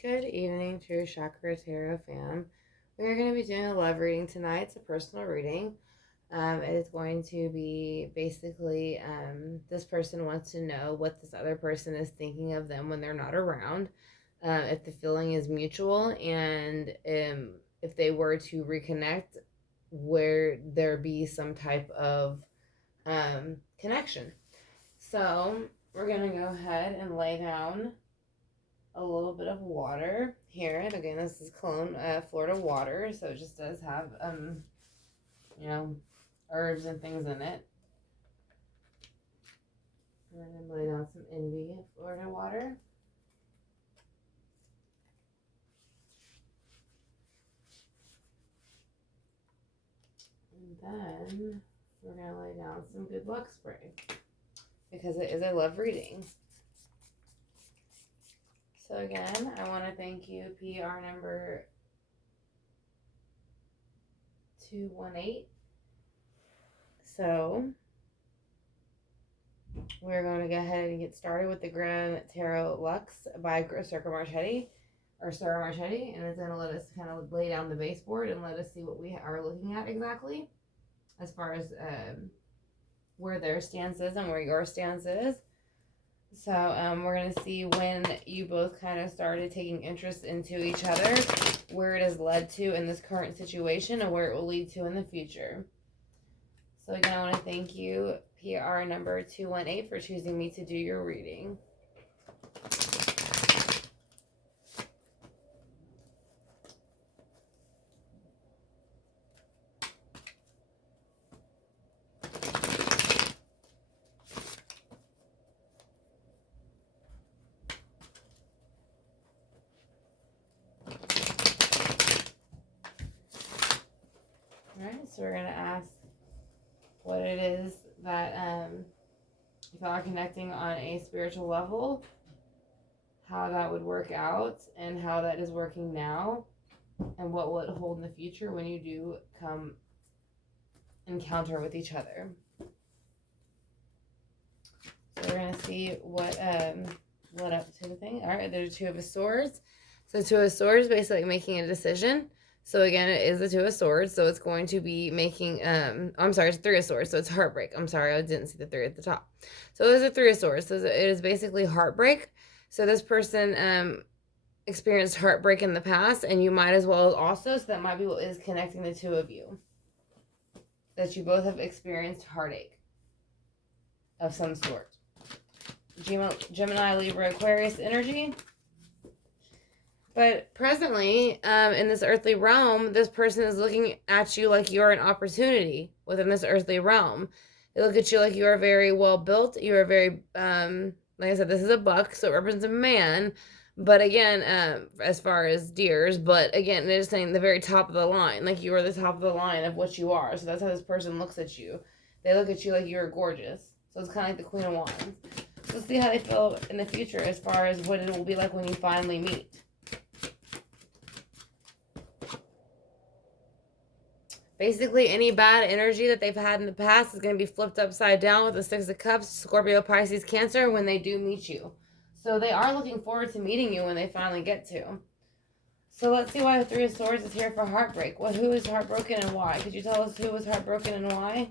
Good evening, True Chakra Tarot fam. We're going to be doing a love reading tonight. It's a personal reading. It is going to be basically this person wants to know what this other person is thinking of them when they're not around, if the feeling is mutual, and if they were to reconnect, where there be some type of connection. So we're going to go ahead and lay down a little bit of water here. And again, this is Cologne, Florida water, so it just does have you know, herbs and things in it. And then I'm laying down some Envy Florida water. And then we're gonna lay down some good luck spray because it is a love reading. So again, I want to thank you, PR number 218. So we're going to go ahead and get started with the Grand Tarot Lux by Circa Marchetti, or Sarah Marchetti, and it's going to let us kind of lay down the baseboard and let us see what we are looking at exactly as far as where their stance is and where your stance is. So we're going to see when you both kind of started taking interest into each other, where it has led to in this current situation, and where it will lead to in the future. So again, I want to thank you, PR number 218, for choosing me to do your reading. Alright, so we're going to ask what it is that if y'all are connecting on a spiritual level, how that would work out, and how that is working now, and what will it hold in the future when you do come encounter with each other. So we're going to see what led up to the thing. Alright, there's Two of Swords. So Two of Swords basically making a decision. So again, it is the Two of Swords, so it's going to be making, I'm sorry, it's Three of Swords, so it's heartbreak. I'm sorry, I didn't see the three at the top. So there's a Three of Swords, so it is basically heartbreak. So this person experienced heartbreak in the past, and you might as well also, so that might be what is connecting the two of you. That you both have experienced heartache of some sort. Gemini, Libra, Aquarius energy. But presently, in this earthly realm, this person is looking at you like you're an opportunity within this earthly realm. They look at you like you are very well built. You are very, like I said, this is a buck, so it represents a man. But again, as far as deers, but again, they're just saying the very top of the line, like you are the top of the line of what you are. So that's how this person looks at you. They look at you like you're gorgeous. So it's kind of like the Queen of Wands. So let's see how they feel in the future as far as what it will be like when you finally meet. Basically, any bad energy that they've had in the past is going to be flipped upside down with the Six of Cups, Scorpio, Pisces, Cancer when they do meet you. So they are looking forward to meeting you when they finally get to. So let's see why the Three of Swords is here for heartbreak. Who is heartbroken and why? Could you tell us who was heartbroken and why?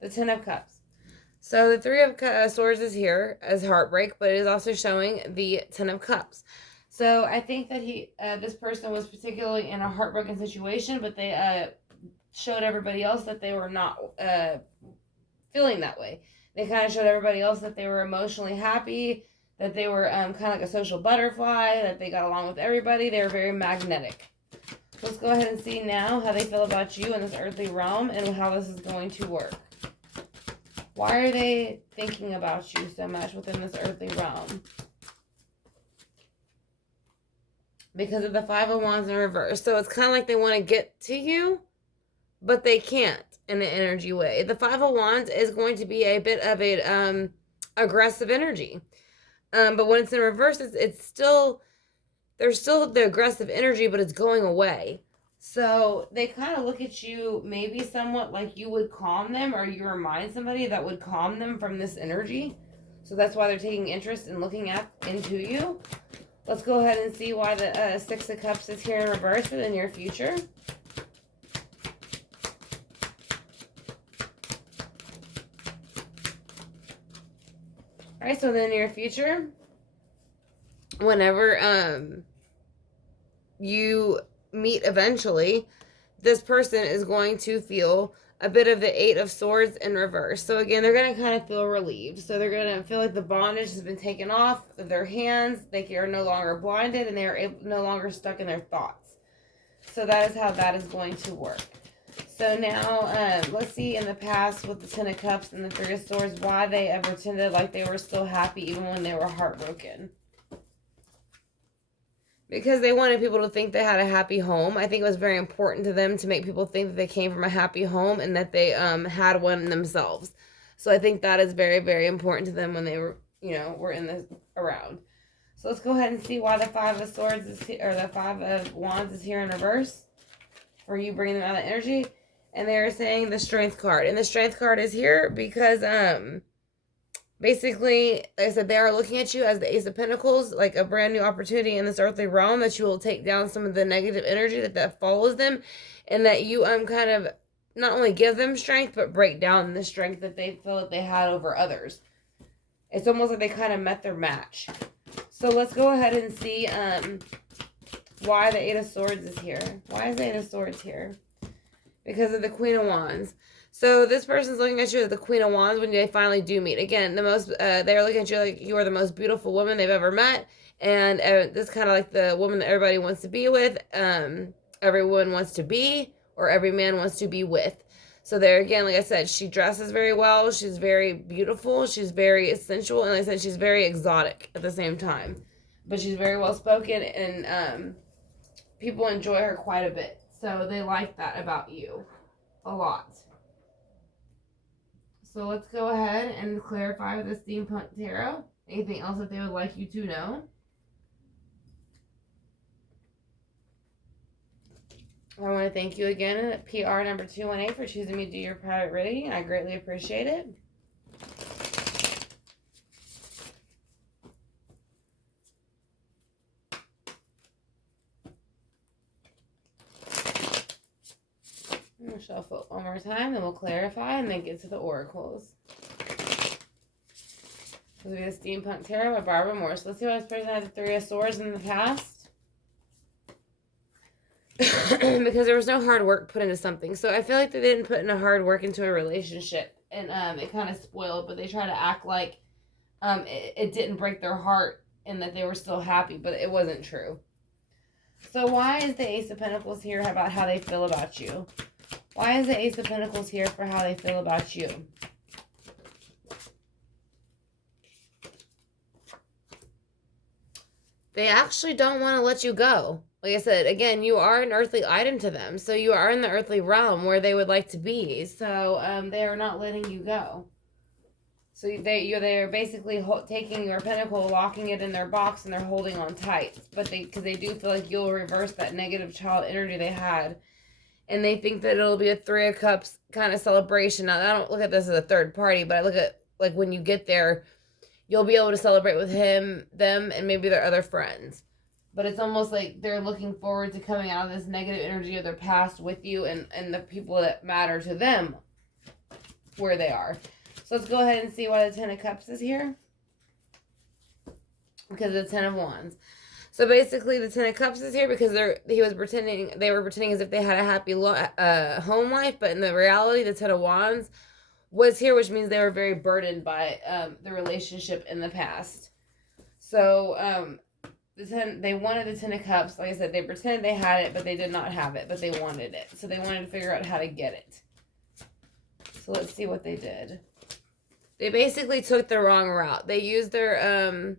The Ten of Cups. So the Three of Swords is here as heartbreak, but it is also showing the Ten of Cups. So I think that this person was particularly in a heartbroken situation, but they showed everybody else that they were not feeling that way. They kind of showed everybody else that they were emotionally happy, that they were kind of like a social butterfly, that they got along with everybody. They were very magnetic. Let's go ahead and see now how they feel about you in this earthly realm and how this is going to work. Why are they thinking about you so much within this earthly realm? Because of the Five of Wands in reverse. So it's kind of like they want to get to you, but they can't in an energy way. The Five of Wands is going to be a bit of a aggressive energy. But when it's in reverse, it's still, there's still the aggressive energy, but it's going away. So they kind of look at you maybe somewhat like you would calm them, or you remind somebody that would calm them from this energy. So that's why they're taking interest in looking into you. Let's go ahead and see why the Six of Cups is here in reverse for the near future. All right, so in the near future, whenever you meet eventually, this person is going to feel a bit of the Eight of Swords in reverse. So again, they're going to kind of feel relieved. So they're going to feel like the bondage has been taken off of their hands. They are no longer blinded, and they are no longer stuck in their thoughts. So that is how that is going to work. So now, let's see in the past with the Ten of Cups and the Three of Swords, why they pretended like they were still happy even when they were heartbroken. Because they wanted people to think they had a happy home. I think it was very important to them to make people think that they came from a happy home and that they had one themselves. So I think that is very, very important to them when they were, were in this around. So let's go ahead and see why the Five of Swords is here, or the Five of Wands is here in reverse. For you bringing them out of energy. And they're saying the Strength card. And the Strength card is here because basically, like I said, they are looking at you as the Ace of Pentacles, like a brand new opportunity in this earthly realm, that you will take down some of the negative energy that follows them, and that you kind of not only give them strength, but break down the strength that they feel that they had over others. It's almost like they kind of met their match. So let's go ahead and see why the Eight of Swords is here. Why is the Eight of Swords here? Because of the Queen of Wands. So this person's looking at you as the Queen of Wands when they finally do meet. Again, they're looking at you like you are the most beautiful woman they've ever met. And this is kind of like the woman that everybody wants to be with. Everyone wants to be, or every man wants to be with. So there again, like I said, she dresses very well. She's very beautiful. She's very sensual. And like I said, she's very exotic at the same time. But she's very well spoken, and people enjoy her quite a bit. So they like that about you a lot. So let's go ahead and clarify with the Steampunk Tarot. Anything else that they would like you to know? I want to thank you again, PR number 218, for choosing me to do your private reading. I greatly appreciate it. We'll shuffle it one more time, then we'll clarify, and then get to the oracles. This will be the Steampunk Tarot by Barbara Morse. Let's see why this person had the Three of Swords in the past. Because there was no hard work put into something. So I feel like they didn't put in a hard work into a relationship, and it kind of spoiled, but they try to act like it didn't break their heart and that they were still happy, but it wasn't true. So why is the Ace of Pentacles here about how they feel about you? Why is the Ace of Pentacles here for how they feel about you? They actually don't want to let you go. Like I said, again, you are an earthly item to them. So you are in the earthly realm where they would like to be. So they are not letting you go. So they're basically taking your pentacle, locking it in their box, and they're holding on tight. But because they do feel like you'll reverse that negative child energy they had. And they think that it'll be a Three of Cups kind of celebration. Now, I don't look at this as a third party, but I look at, like, when you get there, you'll be able to celebrate with them, and maybe their other friends. But it's almost like they're looking forward to coming out of this negative energy of their past with you and the people that matter to them where they are. So let's go ahead and see why the Ten of Cups is here. Because of the Ten of Wands. So basically, the Ten of Cups is here because they were pretending as if they had a happy home life, but in the reality, the Ten of Wands was here, which means they were very burdened by the relationship in the past. So they wanted the Ten of Cups. Like I said, they pretended they had it, but they did not have it, but they wanted it. So they wanted to figure out how to get it. So let's see what they did. They basically took the wrong route. They used their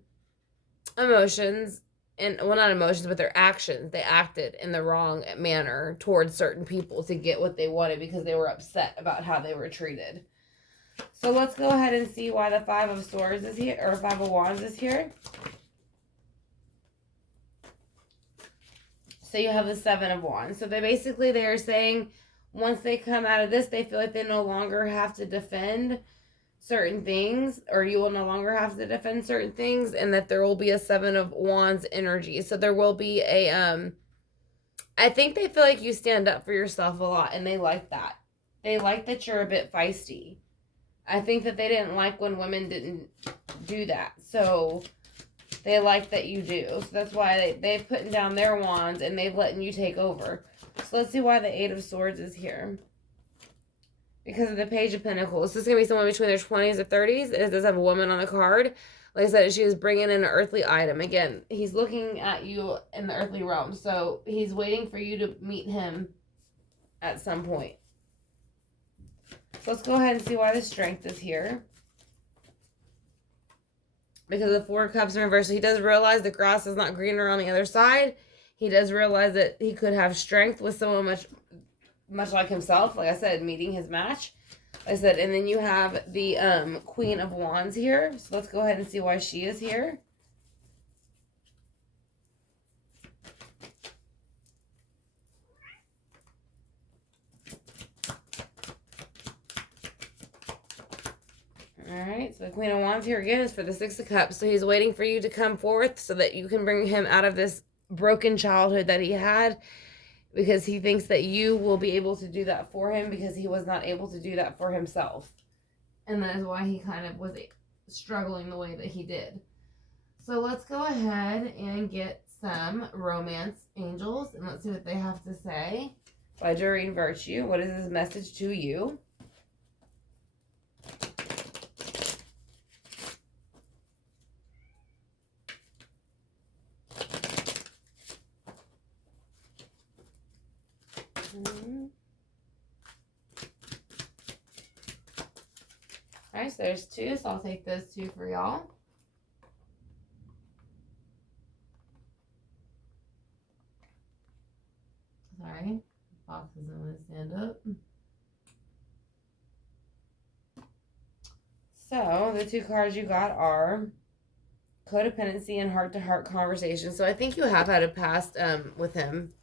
emotions. And, well, not emotions, but their actions. They acted in the wrong manner towards certain people to get what they wanted because they were upset about how they were treated. So let's go ahead and see why the Five of Swords is here, or Five of Wands is here. So you have the Seven of Wands. So they're saying once they come out of this, they feel like they no longer have to defend certain things, or you will no longer have to defend certain things, and that there will be a Seven of Wands energy. So there will be a I think they feel like you stand up for yourself a lot, and they like that. They like that you're a bit feisty. I think that they didn't like when women didn't do that. So they like that you do. So that's why they've put down their wands and they've letting you take over. So let's see why the Eight of Swords is here. Because of the Page of Pentacles. This is going to be someone between their 20s or 30s. It does have a woman on the card. Like I said, she is bringing in an earthly item. Again, he's looking at you in the earthly realm. So he's waiting for you to meet him at some point. So let's go ahead and see why the Strength is here. Because the Four of Cups in reverse, he does realize the grass is not greener on the other side. He does realize that he could have strength with someone much like himself. Like I said, meeting his match. Like I said, and then you have the Queen of Wands here. So let's go ahead and see why she is here. Alright, so the Queen of Wands here again is for the Six of Cups. So he's waiting for you to come forth so that you can bring him out of this broken childhood that he had, because he thinks that you will be able to do that for him because he was not able to do that for himself. And that is why he kind of was struggling the way that he did. So let's go ahead and get some romance angels and let's see what they have to say. By Doreen Virtue, what is his message to you? Alright, so there's two, so I'll take those two for y'all. Sorry, box doesn't want to stand up. So, the two cards you got are codependency and heart-to-heart conversation. So, I think you have had a past with him.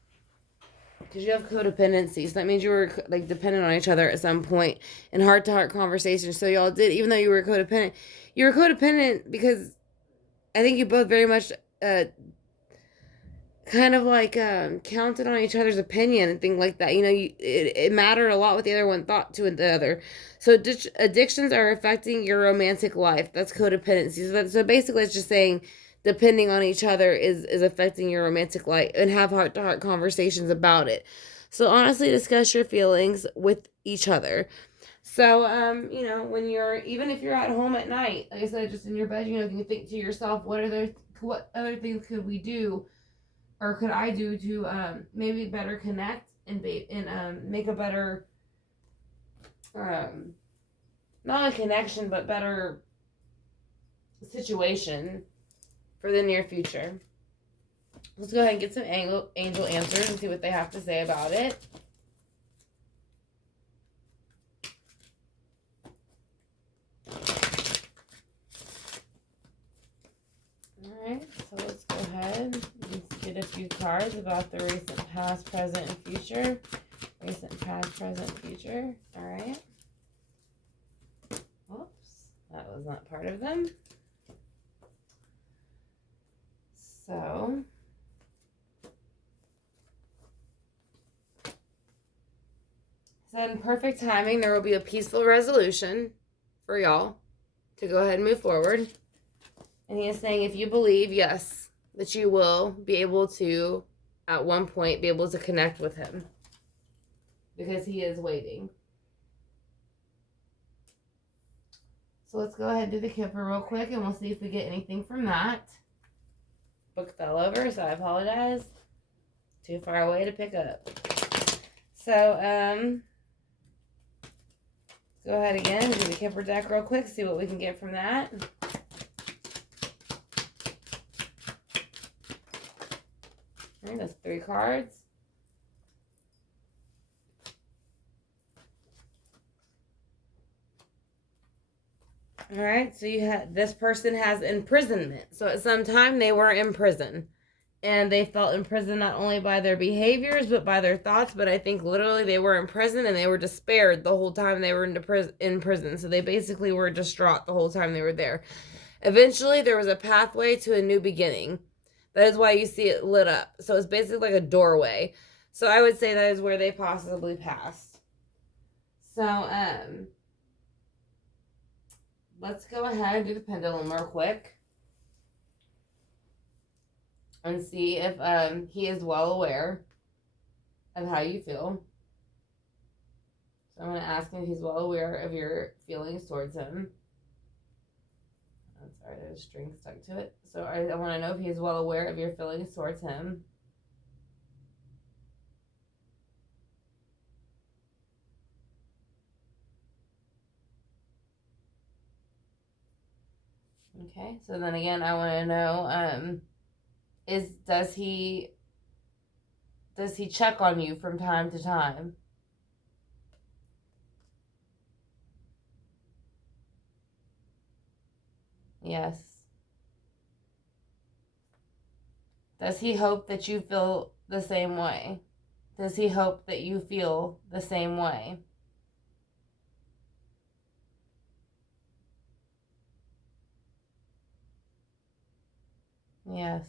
Because you have codependency. So, that means you were, like, dependent on each other at some point in heart-to-heart conversation. So, y'all did, even though you were codependent because I think you both very much kind of like counted on each other's opinion and things like that. You know, it mattered a lot what the other one thought to the other. So addictions are affecting your romantic life. That's codependency. So basically it's just saying depending on each other is affecting your romantic life, and have heart-to-heart conversations about it. So honestly discuss your feelings with each other. So, you know, even if you're at home at night, like I said, just in your bed, you know, you can think to yourself, what other things could we do, or could I do to maybe better connect and make a better, not a connection, but better situation for the near future. Let's go ahead and get some angel answers and see what they have to say about it. Alright, so let's go ahead and get a few cards about the recent, past, present, and future. Recent, past, present, future. Alright. Whoops, that was not part of them. So, in perfect timing, there will be a peaceful resolution for y'all to go ahead and move forward. And he is saying, if you believe, yes, that you will be able to, at one point, be able to connect with him. Because he is waiting. So let's go ahead and do the Kipper real quick, and we'll see if we get anything from that. Book fell over, so I apologize. Too far away to pick up. So, let's go ahead again and do the Kipper deck real quick, see what we can get from that. Alright, that's 3 cards. Alright, so this person has imprisonment. So at some time they were in prison. and they felt imprisoned not only by their behaviors but by their thoughts. But I think literally they were in prison and they were despaired the whole time they were in prison. So they basically were distraught the whole time they were there. Eventually, there was a pathway to a new beginning. That is why you see it lit up. So it's basically like a doorway. So I would say that is where they possibly passed. So let's go ahead and do the pendulum real quick and see if he is well aware of how you feel. So I'm going to ask him if he's well aware of your feelings towards him. I'm sorry, there's a string stuck to it. So I want to know if he's well aware of your feelings towards him. Okay, so then again, I want to know, does he check on you from time to time? Yes. Does he hope that you feel the same way? Does he hope that you feel the same way? Yes.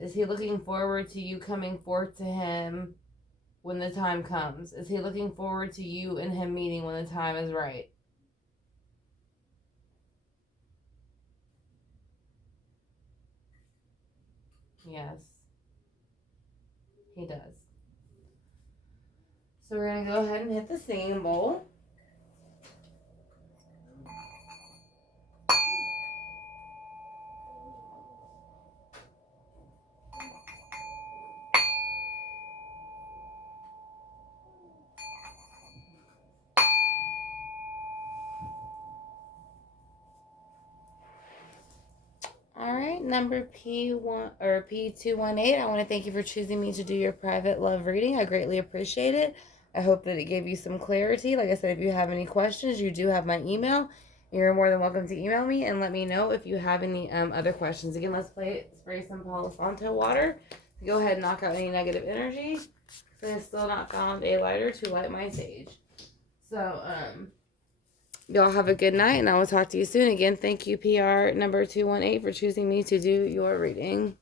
Is he looking forward to you coming forth to him when the time comes? Is he looking forward to you and him meeting when the time is right? Yes, he does. So we're going to go ahead and hit the singing bowl. All right, number P1 or P218. I want to thank you for choosing me to do your private love reading. I greatly appreciate it. I hope that it gave you some clarity. Like I said, if you have any questions, you do have my email. You're more than welcome to email me and let me know if you have any other questions. Again, let's spray some Palo Santo water to go ahead and knock out any negative energy. I have still not found a lighter to light my sage. So, y'all have a good night, and I will talk to you soon. Again, thank you, PR number 218, for choosing me to do your reading.